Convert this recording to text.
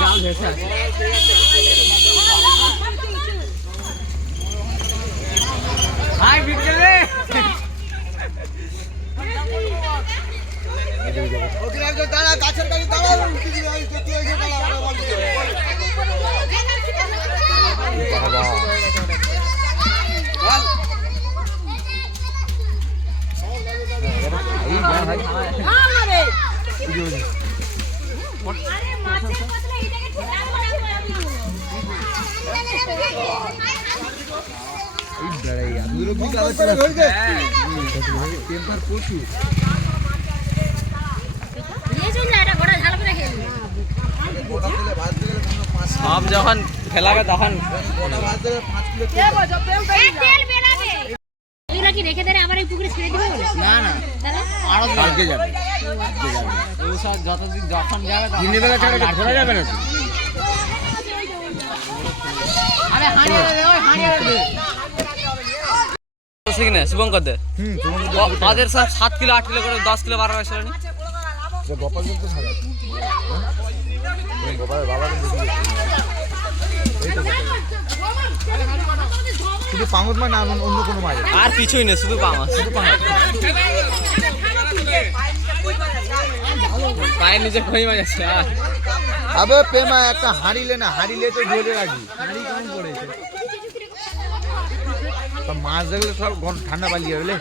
জাল ভেসে হাই বিকেলে ওখানে একজন দাঁড়া গাছের কাছে সব যখন ফেলাবে তখন কি রেখে আমার এই পুকুরে ছেড়ে দিবে না না। কালকে যাবে। সব যতদিন যখন যাবে দিনের বেলা ছাড়া আর ঘোরা যাবে না আরে হাঁড়িয়ে দে ওই হাঁড়িয়ে দে। সেখানে শুভঙ্কর দে। ও- ওদের সব সাত কিলো আট কিলো করে দশ কিলো বারো গোপাল? গোপালের বাবাকে শুধু পাঙত মাছ না অন্য- কোনো মাছ? আর কিছুই নেই শুধু পাঙাশ শুধু পাঙাশ। পায়ের নিচে কই মাছ আছে আর? আবে পেমা একটা হাঁড়িলে না হাঁড়িলে তো ধরে রাখি হাঁড়ি কেমন পড়েছে মাছ দেখলে সব ঠান্ডা পালিয়ে যাবে লে।